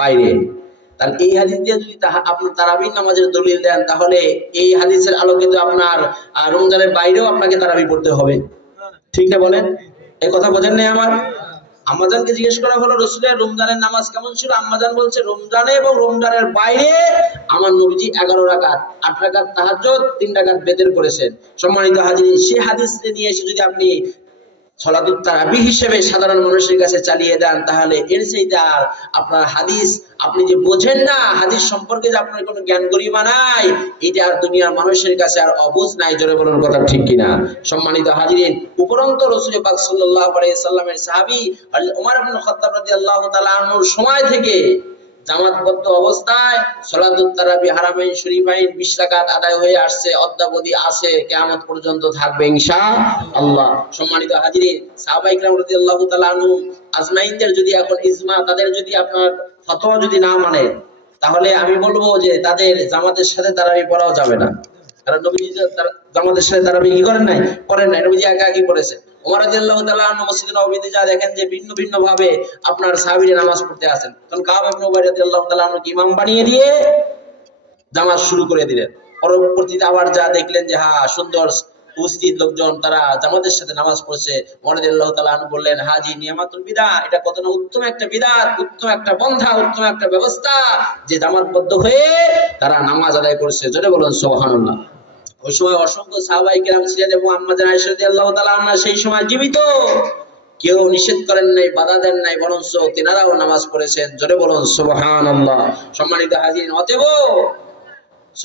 বাইরে। তাহলে এই হাদিস দিয়ে যদি আপনি তারাবির নামাজের দলিল দেন, তাহলে এই হাদিসের আলোকে তো আপনার রমজানের বাইরেও আপনাকে তারাবি পড়তে হবে, ঠিক না বলেন? এই কথা বোঝেন নাই আমার? আম্মাজানকে জিজ্ঞেস করা হলো রাসূলের রমজানের নামাজ কেমন ছিল? আম্মাজান বলছে রমজানে এবং রমজানের বাইরে আমার নবীজি 11 রাকাত, 8 রাকাত তাহাজ্জুদ, 3 রাকাত বেতের করেছেন। সম্মানিত হাজিরিন, সেই হাদিস নিয়ে এসে যদি আপনি সলাতুত তারাবিহ হিসেবে সাধারণ মানুষের কাছে চালিয়ে দেন, তাহলে এর চাইতে আর আপনার হাদিস, আপনি যে বোঝেন না হাদিস সম্পর্কে, যে আপনার কোনো জ্ঞান গরিমা নাই, এটা আর দুনিয়ার মানুষের কাছে আর অবুঝ নাই। জোরে বলুন কথা ঠিক কিনা? সম্মানিত হাজিরিন, উপরন্তু রাসূল পাক সাল্লাল্লাহু আলাইহি সাল্লামের সাহাবী হযরত ওমর ইবনে খাত্তাব রাদিয়াল্লাহু তাআলা আনহুর সময় থেকে জামাতবদ্ধ অবস্থায় সলাতুত তারাবিহ হারামাইন শরীফাইন 20 রাকাত আদায় হয়ে আসছে, অদ্যাবধি আছে, কিয়ামত পর্যন্ত থাকবে ইনশাআল্লাহ। সম্মানিত হাজিরিন, সাহাবায়ে কিরাম রাদিয়াল্লাহু তাআলা আনহুম আজমাইনদের যদি এখন ইজমা, তাদের যদি আপনার ফতোয়া যদি না মানে, তাহলে আমি বলবো যে তাদের জামাতের সাথে তারাবি পড়াও যাবে না। কারণ নবীজি জামাতের সাথে তারাবি কি করেন নাই? করেন নাই, নবীজি একা একই করেছেন। ওমর রাদিয়াল্লাহু তাআলা আনহু মসজিদে নববীতে যা দেখেন যে ভিন্ন ভিন্ন ভাবে আপনার সাহাবীরা নামাজ পড়তে আসেন, তখন কাব ইবনে উবাইদ রাদিয়াল্লাহু তাআলা আনহুকে ইমাম বানিয়ে দিয়ে জামাত শুরু করে দিলেন। পরবর্তীতে আবার যা দেখলেন যে হ্যাঁ সুন্দর উপস্থিত লোকজন তারা জামাতের সাথে নামাজ পড়ছে, ওমর রাদিয়াল্লাহু তাআলা আনহু বললেন, হাজি নিয়ামাতুল বিদা, এটা কত না উত্তম একটা বিদআত, উত্তম একটা পন্থা, উত্তম একটা ব্যবস্থা, যে জামাতবদ্ধ হয়ে তারা নামাজ আদায় করছে। জোরে বলুন সুবহানাল্লাহ। ওই সময় অসংখ্য সাহাবায়ে কেরাম ছিলেন এবং আম্মা জান আয়েশা রাদিয়াল্লাহু তাআলা আনহা সেই সময় জীবিত। কেউ নিষেধ করেন নাই, বাধা দেন নাই, বরঞ্চ তিনারাও নামাজ পড়েছেন। জোরে বলুন সুবহানাল্লাহ। সম্মানিত হাজিরিন, অতএব